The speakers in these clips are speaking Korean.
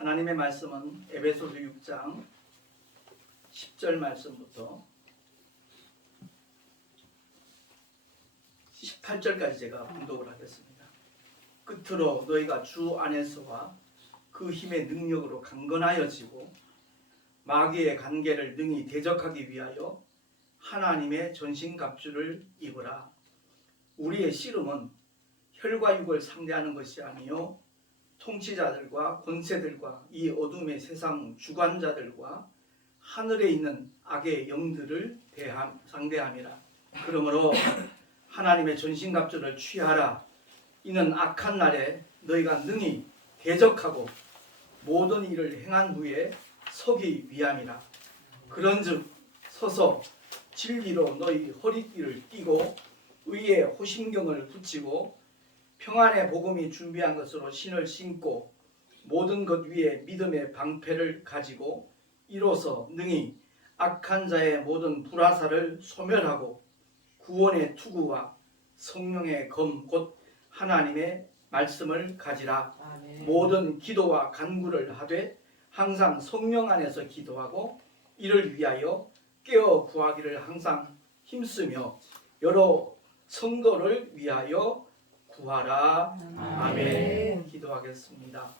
하나님의 말씀은 에베소서 6장 10절 말씀부터 18절까지 제가 봉독을 하겠습니다. 끝으로 너희가 주 안에서와 그 힘의 능력으로 강건하여지고 마귀의 관계를 능히 대적하기 위하여 하나님의 전신갑주를 입으라. 우리의 씨름은 혈과 육을 상대하는 것이 아니요 통치자들과 권세들과 이 어둠의 세상 주관자들과 하늘에 있는 악의 영들을 상대함이라. 그러므로 하나님의 전신갑주를 취하라. 이는 악한 날에 너희가 능히 대적하고 모든 일을 행한 후에 서기 위함이라. 그런즉 서서 진리로 너희 허리띠를 띠고 의의 호심경을 붙이고 평안의 복음이 준비한 것으로 신을 신고 모든 것 위에 믿음의 방패를 가지고 이로써 능히 악한 자의 모든 불화살을 소멸하고 구원의 투구와 성령의 검 곧 하나님의 말씀을 가지라. 아멘. 모든 기도와 간구를 하되 항상 성령 안에서 기도하고 이를 위하여 깨어 구하기를 항상 힘쓰며 여러 성도를 위하여 구하라. 아멘. 기도하겠습니다.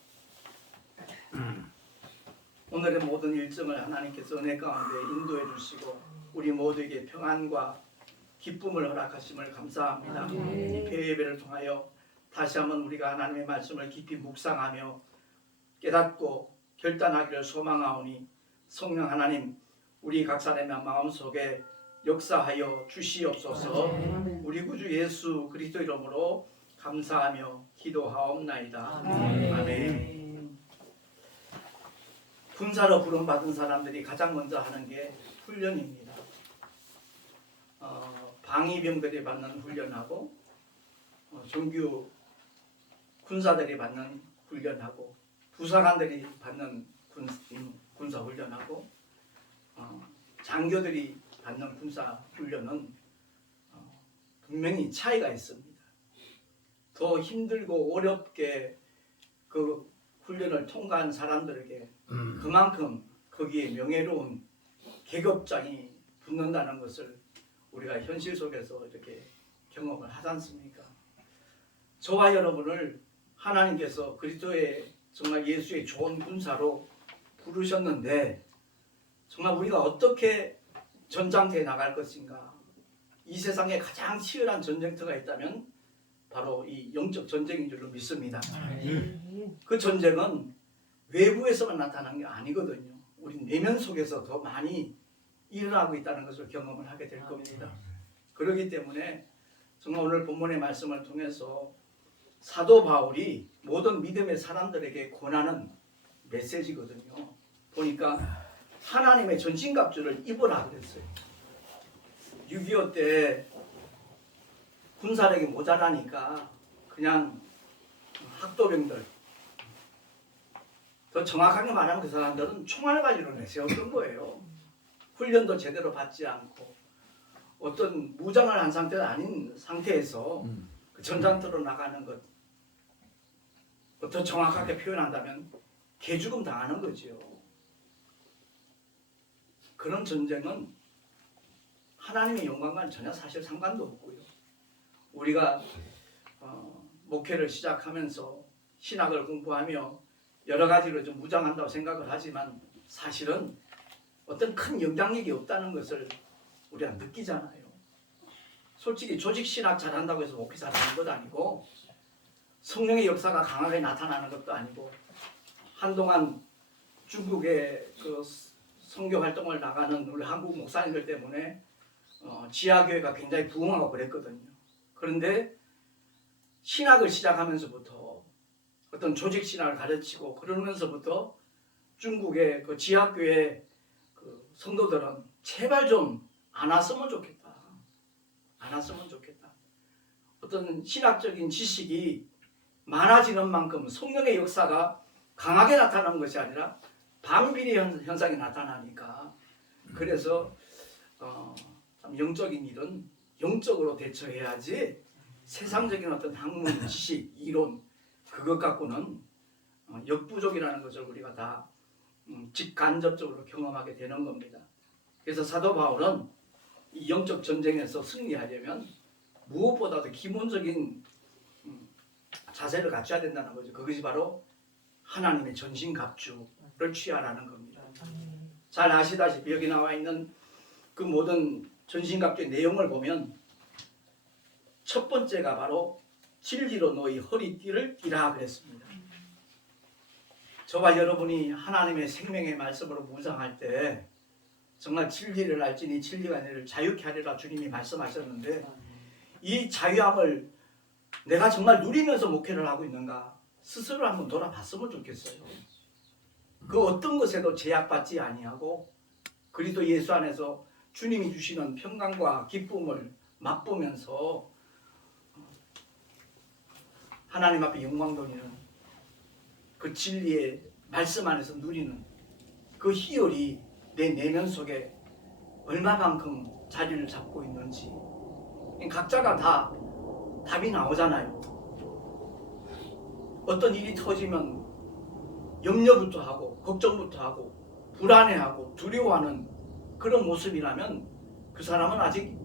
오늘의 모든 일정을 하나님께서 은혜 가운데 인도해 주시고 우리 모두에게 평안과 기쁨을 허락하심을 감사합니다. 이 예배를 통하여 다시 한번 우리가 하나님의 말씀을 깊이 묵상하며 깨닫고 결단하기를 소망하오니 성령 하나님 우리 각 사람의 마음속에 역사하여 주시옵소서. 우리 구주 예수 그리스도 이름으로 감사하며 기도하옵나이다. 아멘. 군사로 부름받은 사람들이 가장 먼저 하는 게 훈련입니다. 방위병들이 받는 훈련하고 정규 군사들이 받는 훈련하고 부사관들이 받는 군사 훈련하고 장교들이 받는 군사 훈련은 분명히 차이가 있습니다. 더 힘들고 어렵게 그 훈련을 통과한 사람들에게 그만큼 거기에 명예로운 계급장이 붙는다는 것을 우리가 현실 속에서 이렇게 경험을 하지 않습니까? 저와 여러분을 하나님께서 그리스도의 정말 예수의 좋은 군사로 부르셨는데 정말 우리가 어떻게 전장터에 나갈 것인가? 이 세상에 가장 치열한 전쟁터가 있다면 바로 이 영적 전쟁인 줄로 믿습니다. 그 전쟁은 외부에서만 나타나는 게 아니거든요. 우리 내면 속에서 더 많이 일어나고 있다는 것을 경험을 하게 될 겁니다. 그렇기 때문에 정말 오늘 본문의 말씀을 통해서 사도 바울이 모든 믿음의 사람들에게 권하는 메시지거든요. 보니까 하나님의 전신갑주를 입으라 그랬어요. 6.25 때 군사력이 모자라니까 그냥 학도병들, 더 정확하게 말하면 그 사람들은 총알 가지고 내세웠던 거예요. 훈련도 제대로 받지 않고 어떤 무장을 한 상태가 아닌 상태에서 그 전장터로 나가는 것, 더 정확하게 표현한다면 개죽음 당하는 거지요. 그런 전쟁은 하나님의 영광과는 전혀 사실 상관도 없고요. 우리가 목회를 시작하면서 신학을 공부하며 여러 가지로 좀 무장한다고 생각을 하지만 사실은 어떤 큰 영향력이 없다는 것을 우리가 느끼잖아요. 솔직히 조직신학 잘한다고 해서 목회 잘하는 것도 아니고 성령의 역사가 강하게 나타나는 것도 아니고 한동안 중국의 그 선교 활동을 나가는 우리 한국 목사님들 때문에 지하교회가 굉장히 부흥하고 그랬거든요. 그런데 신학을 시작하면서부터 어떤 조직신학을 가르치고 그러면서부터 중국의 그 지하교회 그 성도들은 제발 좀 안 왔으면 좋겠다. 안 왔으면 좋겠다. 어떤 신학적인 지식이 많아지는 만큼 성령의 역사가 강하게 나타나는 것이 아니라 반비례 현상이 나타나니까 그래서 영적인 일은 영적으로 대처해야지 세상적인 어떤 학문, 지식, 이론 그것 갖고는 역부족이라는 것을 우리가 다 직간접적으로 경험하게 되는 겁니다. 그래서 사도 바울은 이 영적 전쟁에서 승리하려면 무엇보다도 기본적인 자세를 갖춰야 된다는 거죠. 그것이 바로 하나님의 전신갑주를 취하라는 겁니다. 잘 아시다시피 여기 나와 있는 그 모든 전신갑주의 내용을 보면 첫 번째가 바로 진리로 너희 허리띠를 띠라 그랬습니다. 저와 여러분이 하나님의 생명의 말씀으로 묵상할 때 정말 진리를 알지니 진리가 너희를 자유케 하리라 주님이 말씀하셨는데 이 자유함을 내가 정말 누리면서 목회를 하고 있는가 스스로 한번 돌아봤으면 좋겠어요. 그 어떤 것에도 제약받지 아니하고 그리스도 예수 안에서 주님이 주시는 평강과 기쁨을 맛보면서 하나님 앞에 영광 돌리는 그 진리의 말씀 안에서 누리는 그 희열이 내 내면 속에 얼마만큼 자리를 잡고 있는지 각자가 다 답이 나오잖아요. 어떤 일이 터지면 염려부터 하고 걱정부터 하고 불안해하고 두려워하는 그런 모습이라면 그 사람은 아직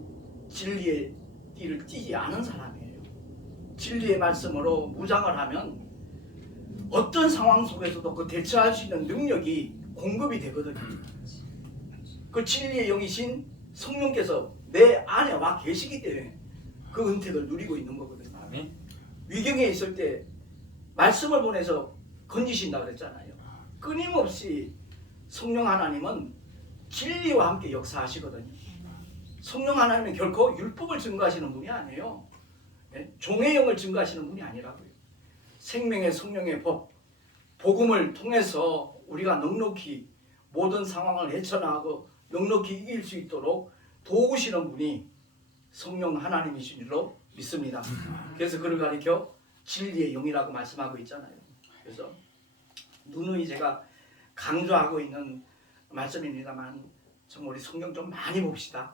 진리의 띠를 띠지 않은 사람이에요. 진리의 말씀으로 무장을 하면 어떤 상황 속에서도 그 대처할 수 있는 능력이 공급이 되거든요. 그 진리의 영이신 성령께서 내 안에 와 계시기 때문에 그 은택을 누리고 있는 거거든요. 위경에 있을 때 말씀을 보내서 건지신다 그랬잖아요. 끊임없이 성령 하나님은 진리와 함께 역사하시거든요. 성령 하나님은 결코 율법을 증거하시는 분이 아니에요. 종의 영을 증거하시는 분이 아니라고요. 생명의 성령의 법, 복음을 통해서 우리가 넉넉히 모든 상황을 헤쳐나가고 넉넉히 이길 수 있도록 도우시는 분이 성령 하나님이신 줄로 믿습니다. 그래서 그를 가리켜 진리의 영이라고 말씀하고 있잖아요. 그래서 누누이 제가 강조하고 있는 말씀입니다만 정말 우리 성경 좀 많이 봅시다.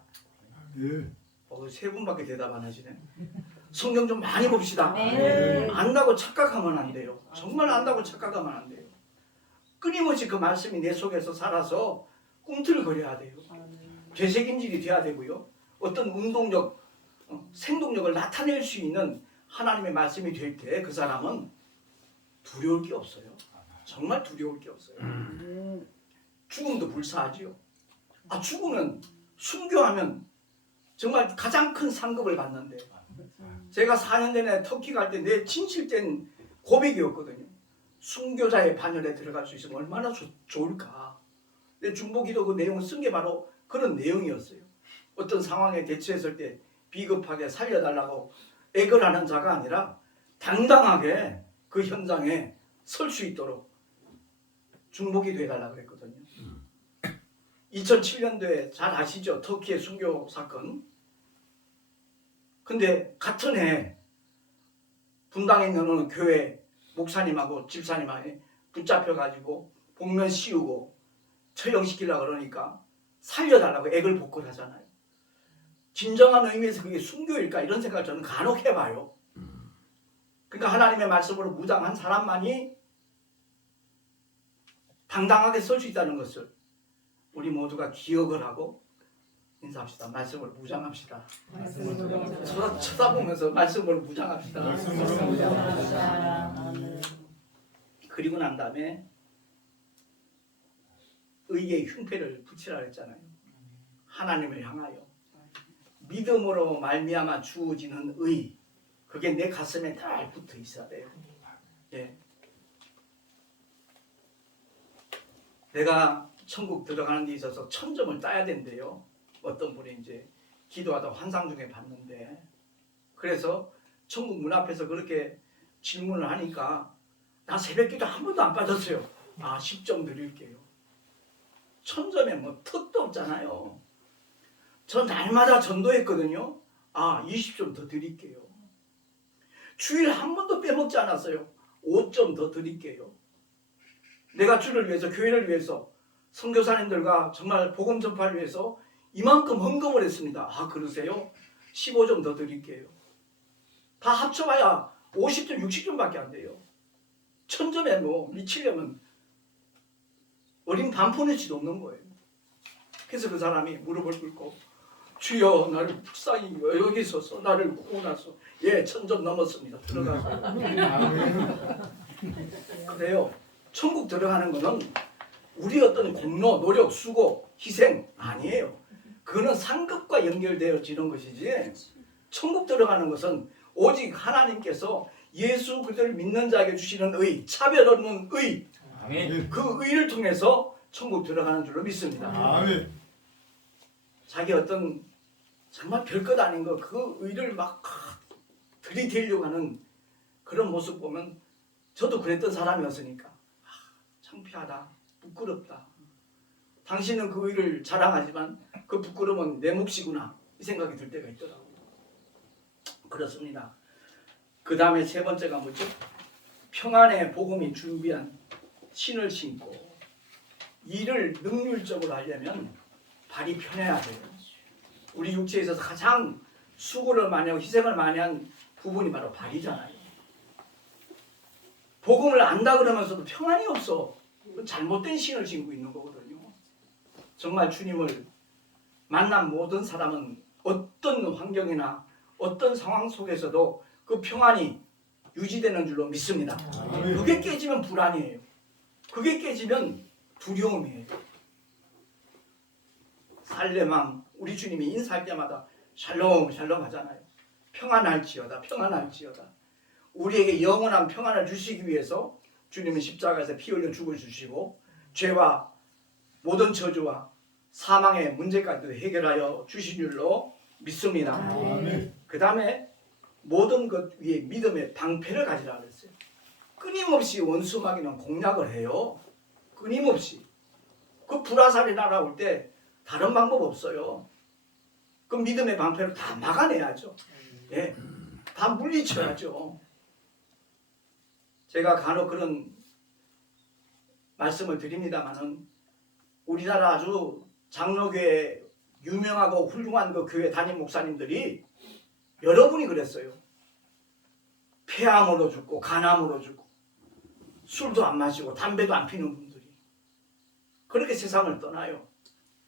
세 분밖에 대답 안 하시네. 성경 좀 많이 봅시다. 안다고 착각하면 안 돼요. 정말 안다고 착각하면 안 돼요. 끊임없이 그 말씀이 내 속에서 살아서 꿈틀거려야 돼요. 되새김질이 돼야 되고요. 어떤 운동력, 생동력을 나타낼 수 있는 하나님의 말씀이 될 때 그 사람은 두려울 게 없어요. 정말 두려울 게 없어요. 죽음도 불사하지요. 죽으면 순교하면 정말 가장 큰 상급을 받는데 제가 4년 전에 터키 갈 때 내 진실된 고백이었거든요. 순교자의 반열에 들어갈 수 있으면 얼마나 좋을까. 내 중보기도 그 내용을 쓴 게 바로 그런 내용이었어요. 어떤 상황에 대처했을 때 비겁하게 살려달라고 애걸하는 자가 아니라 당당하게 그 현장에 설 수 있도록 중보기도 해달라고 그랬거든요. 2007년도에 잘 아시죠? 터키의 순교 사건. 근데 같은 해 분당에 있는 어느 교회 목사님하고 집사님하고 붙잡혀가지고 복면 씌우고 처형시키려고 그러니까 살려달라고 액을 복걸하잖아요. 진정한 의미에서 그게 순교일까 이런 생각을 저는 간혹 해봐요. 그러니까 하나님의 말씀으로 무장한 사람만이 당당하게 설 수 있다는 것을 우리 모두가 기억을 하고 인사합시다. 말씀으로 무장합시다. 서로 쳐다보면서 말씀으로 무장합시다. 그리고 난 다음에 의의 흉패를 붙이라 했잖아요. 하나님을 향하여 믿음으로 말미암아 주어지는 의, 그게 내 가슴에 잘 붙어 있어야 돼요. 예. 내가 천국 들어가는 데 있어서 1000점을 따야 된대요. 어떤 분이 이제 기도하다 환상 중에 봤는데, 그래서 천국 문 앞에서 그렇게 질문을 하니까 나 새벽기도 한 번도 안 빠졌어요. 10점 드릴게요. 1000점에 뭐 턱도 없잖아요. 저 날마다 전도했거든요. 20점 더 드릴게요. 주일 한 번도 빼먹지 않았어요. 5점 더 드릴게요. 내가 주를 위해서, 교회를 위해서, 선교사님들과 정말 복음 전파를 위해서 이만큼 헌금을 했습니다. 그러세요? 15점 더 드릴게요. 다 합쳐봐야 50점, 60점밖에 안 돼요. 천점에 뭐 미치려면 어린 반포넷이 없는 거예요. 그래서 그 사람이 무릎을 꿇고 주여 나를 불쌍히 여기 있어서 나를 구원하소. 예, 천점 넘었습니다. 들어가서. 그래요. 천국 들어가는 거는 우리 어떤 공로, 노력, 수고, 희생 아니에요. 그거는 상급과 연결되어지는 것이지 천국 들어가는 것은 오직 하나님께서 예수 그리스도를 믿는 자에게 주시는 의, 차별 없는 의, 아멘. 그 의를 통해서 천국 들어가는 줄로 믿습니다. 아멘. 자기 어떤 정말 별것 아닌 거 그 의를 막 들이대려고 하는 그런 모습 보면 저도 그랬던 사람이었으니까 창피하다, 부끄럽다. 당신은 그 의를 자랑하지만 그 부끄러움은 내 몫이구나 이 생각이 들 때가 있더라고요. 그렇습니다. 그 다음에 세 번째가 뭐죠? 평안의 복음이 준비한 신을 신고 일을 능률적으로 하려면 발이 편해야 돼요. 우리 육체에 있어서 가장 수고를 많이 하고 희생을 많이 한 부분이 바로 발이잖아요. 복음을 안다 그러면서도 평안이 없어. 잘못된 신을 신고 있는 거거든요. 정말 주님을 만난 모든 사람은 어떤 환경이나 어떤 상황 속에서도 그 평안이 유지되는 줄로 믿습니다. 그게 깨지면 불안이에요. 그게 깨지면 두려움이에요. 살레망 우리 주님이 인사할 때마다 샬롬 샬롬 하잖아요. 평안할지어다 평안할지어다. 우리에게 영원한 평안을 주시기 위해서 주님은 십자가에서 피 흘려 죽어주시고 죄와 모든 저주와 사망의 문제까지도 해결하여 주신 줄로 믿습니다. 그 다음에 모든 것 위에 믿음의 방패를 가지라 그랬어요. 끊임없이 원수 마귀는 공략을 해요. 끊임없이. 그 불화살이 날아올 때 다른 방법 없어요. 그 믿음의 방패를 다 막아내야죠. 예, 다 물리쳐야죠. 제가 간혹 그런 말씀을 드립니다마는 우리나라 아주 장로교회 유명하고 훌륭한 그 교회 담임 목사님들이 여러분이 그랬어요. 폐암으로 죽고 간암으로 죽고 술도 안 마시고 담배도 안 피는 분들이 그렇게 세상을 떠나요.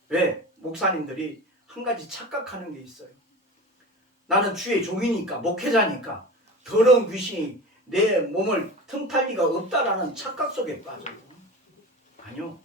왜? 목사님들이 한 가지 착각하는 게 있어요. 나는 주의 종이니까 목회자니까 더러운 귀신이 내 몸을 틈탈 리가 없다라는 착각 속에 빠져요. 아니요.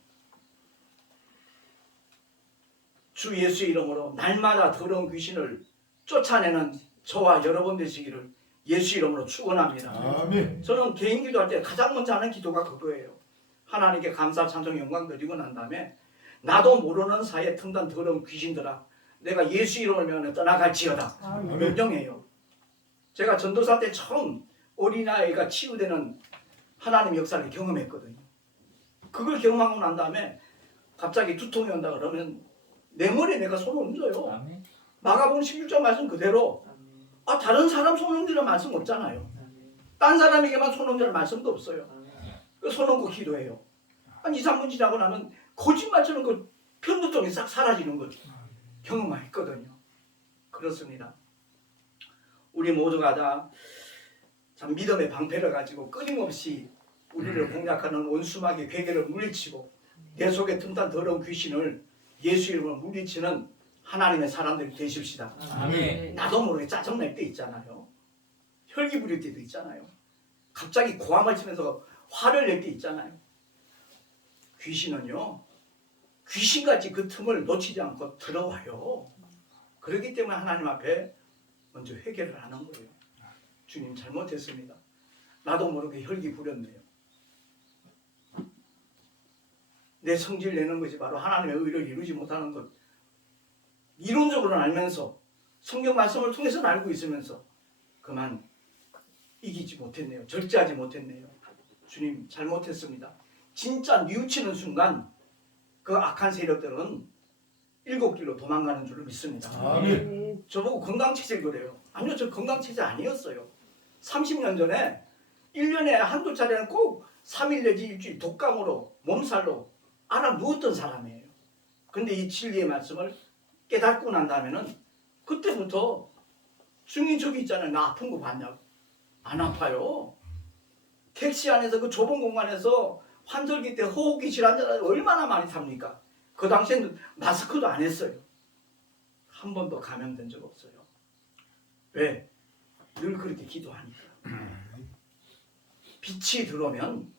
주 예수의 이름으로 날마다 더러운 귀신을 쫓아내는 저와 여러분 되시기를 예수 이름으로 축원합니다. 아멘. 저는 개인 기도할 때 가장 먼저 하는 기도가 그거예요. 하나님께 감사, 찬송, 영광 드리고 난 다음에 나도 모르는 사이에 틈단 더러운 귀신들아 내가 예수 이름을 명하여 떠나갈지어다. 명령해요. 제가 전도사 때 처음 어린아이가 치유되는 하나님 역사를 경험했거든요. 그걸 경험하고 난 다음에 갑자기 두통이 온다 그러면 내 머리에 내가 손을 얹어요. 아멘. 마가복음 16장 말씀 그대로. 다른 사람 손 얹으는 말씀 없잖아요. 딴 사람에게만 손 얹으는 말씀도 없어요. 그 손 얹고 기도해요. 한 2, 3분 지나고 나면 거짓말처럼 그 편두통이 싹 사라지는 걸 경험했거든요. 그렇습니다. 우리 모두가 다 참 믿음의 방패를 가지고 끊임없이 우리를 공략하는 원수마귀 괴계를 물리치고 내 속에 틈탄 더러운 귀신을 예수 이름으로 물리치는 하나님의 사람들이 되십시다. 아멘. 나도 모르게 짜증날 때 있잖아요. 혈기 부릴 때도 있잖아요. 갑자기 고함을 치면서 화를 낼 때 있잖아요. 귀신은요. 귀신같이 그 틈을 놓치지 않고 들어와요. 그렇기 때문에 하나님 앞에 먼저 회개를 하는 거예요. 주님 잘못했습니다. 나도 모르게 혈기 부렸네요. 내 성질 내는 것이 바로 하나님의 의를 이루지 못하는 것. 이론적으로는 알면서 성경 말씀을 통해서는 알고 있으면서 그만 이기지 못했네요. 절제하지 못했네요. 주님 잘못했습니다. 진짜 뉘우치는 순간 그 악한 세력들은 7길로 도망가는 줄로 믿습니다. 아멘. 저보고 건강체질 그래요. 아니요, 저 건강체질 아니었어요. 30년 전에 1년에 한두 차례는 꼭 3일 내지 일주일 독감으로 몸살로 알아 누웠던 사람이에요. 근데 이 진리의 말씀을 깨닫고 난 다음에는 그때부터 증인 저기 있잖아요. 나 아픈 거 봤냐고. 안 아파요. 택시 안에서 그 좁은 공간에서 환절기 때 호흡기 질환자들이 얼마나 많이 탑니까? 그 당시에는 마스크도 안 했어요. 한 번도 감염된 적 없어요. 왜? 늘 그렇게 기도하니까. 빛이 들어오면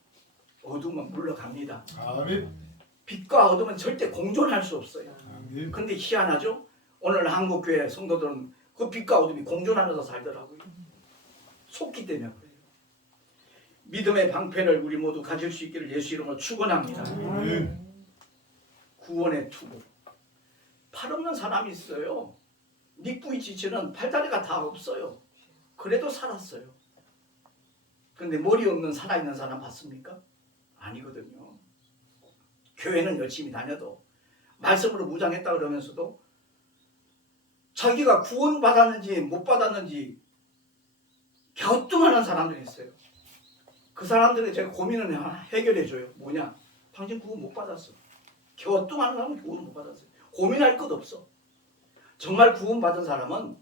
어둠은 물러갑니다. 아멘. 빛과 어둠은 절대 공존할 수 없어요. 아멘. 근데 희한하죠? 오늘 한국교회 성도들은 그 빛과 어둠이 공존하면서 살더라고요. 속기 때문에 그래요. 믿음의 방패를 우리 모두 가질 수 있기를 예수 이름으로 축원합니다. 아멘. 구원의 투구. 팔 없는 사람이 있어요. 니꾸이 지치는 팔다리가 다 없어요. 그래도 살았어요. 근데 머리 없는 살아있는 사람 봤습니까? 아니거든요. 교회는 열심히 다녀도 말씀으로 무장했다 그러면서도 자기가 구원받았는지 못 받았는지 갸우뚱하는 사람들이 있어요. 그 사람들은 제가 고민을 해결해줘요. 뭐냐? 당신 구원 못 받았어. 갸우뚱하는 사람은 구원 못 받았어요. 고민할 것 없어. 정말 구원받은 사람은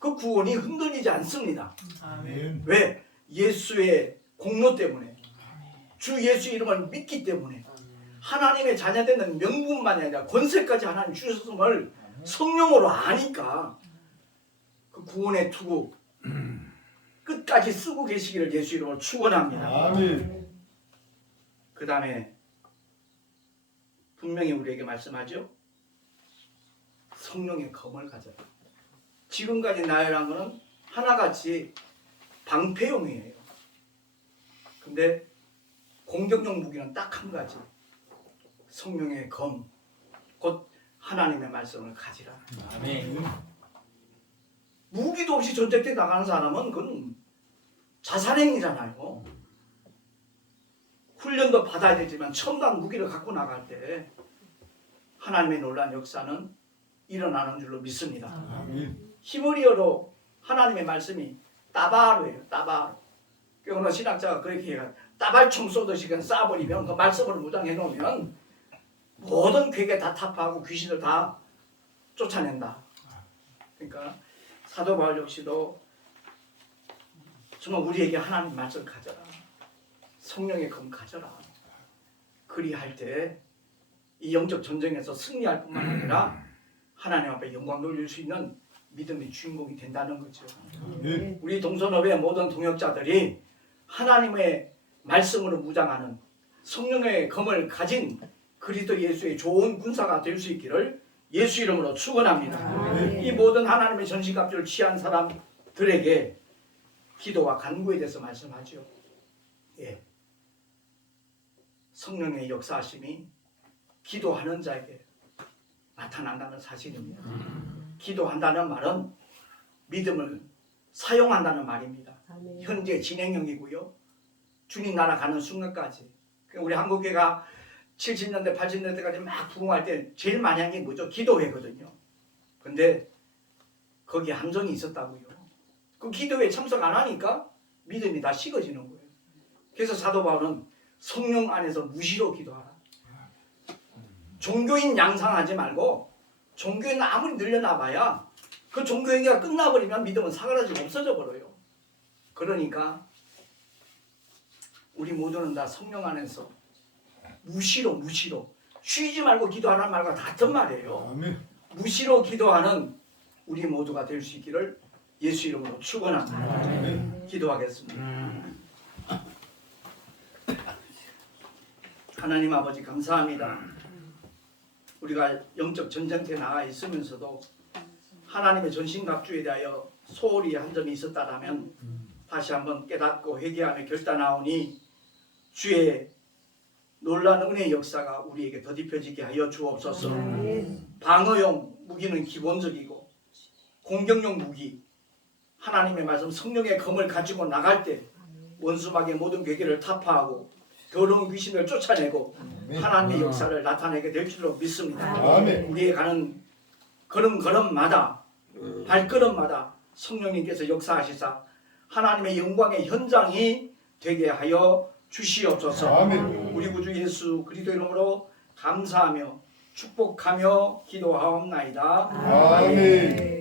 그 구원이 흔들리지 않습니다. 아멘. 왜? 예수의 공로 때문에, 주 예수 이름을 믿기 때문에, 하나님의 자녀되는 명분만이 아니라 권세까지 하나님 주셨음을 성령으로 아니까 그 구원의 투구 끝까지 쓰고 계시기를 예수 이름으로 축원합니다. 아멘. 그 다음에 분명히 우리에게 말씀하죠. 성령의 검을 가져라. 지금까지 나열한 것은 하나같이 방패용이에요. 근데 공격용 무기는 딱 한 가지. 성령의 검, 곧 하나님의 말씀을 가지라. 아멘. 무기도 없이 전쟁때 나가는 사람은 그건 자살행위잖아요. 훈련도 받아야 되지만 첨단 무기를 갖고 나갈 때 하나님의 놀라운 역사는 일어나는 줄로 믿습니다. 아멘. 히브리어로 하나님의 말씀이 따바르예요. 따바르. 어느 신학자가 그렇게 해요. 따발총 쏘듯이 그냥 쏴버리면 그 말씀을 무장해 놓으면 모든 괴계 다 타파하고 귀신을 다 쫓아낸다. 그러니까 사도 바울 역시도 정말 우리에게 하나님 말씀을 가져라. 성령의 검 가져라. 그리할 때 이 영적 전쟁에서 승리할 뿐만 아니라 하나님 앞에 영광 돌릴 수 있는 믿음의 주인공이 된다는 거죠. 아멘. 우리 동선업의 모든 동역자들이 하나님의 말씀으로 무장하는 성령의 검을 가진 그리스도 예수의 좋은 군사가 될 수 있기를 예수 이름으로 축원합니다. 아멘. 이 모든 하나님의 전시갑주를 취한 사람들에게 기도와 간구에 대해서 말씀하죠. 예. 성령의 역사하심이 기도하는 자에게 나타난다는 사실입니다. 기도한다는 말은 믿음을 사용한다는 말입니다. 아멘. 현재 진행형이고요. 주님 나라 가는 순간까지. 우리 한국교회가 70년대, 80년대까지 막 부흥할 때 제일 많이 한 게 뭐죠? 기도회거든요. 근데 거기에 함정이 있었다고요. 그 기도회에 참석 안 하니까 믿음이 다 식어지는 거예요. 그래서 사도 바울은 성령 안에서 무시로 기도하라. 종교인 양상하지 말고 종교인 아무리 늘려놔봐야 그 종교행위가 끝나버리면 믿음은 사그라지고 없어져 버려요. 그러니까 우리 모두는 다 성령 안에서 무시로 쉬지 말고 기도하라는 말과 같은 말이에요. 아멘. 무시로 기도하는 우리 모두가 될 수 있기를 예수 이름으로 축원합니다. 아멘. 기도하겠습니다. 하나님 아버지 감사합니다. 우리가 영적 전쟁터에 나가 있으면서도 하나님의 전신갑주에 대하여 소홀히 한 점이 있었다라면 다시 한번 깨닫고 회개하며 결단하오니 주의 놀라운 은혜의 역사가 우리에게 더딥혀지게 하여 주옵소서. 방어용 무기는 기본적이고 공격용 무기 하나님의 말씀 성령의 검을 가지고 나갈 때 원수막의 모든 괴계를 타파하고 더러운 귀신을 쫓아내고 하나님의 역사를 나타내게 될 줄로 믿습니다. 아멘. 우리의 가는 걸음걸음마다 발걸음마다 성령님께서 역사하시사 하나님의 영광의 현장이 되게 하여 주시옵소서. 아멘. 우리 구주 예수 그리스도 이름으로 감사하며 축복하며 기도하옵나이다. 아멘.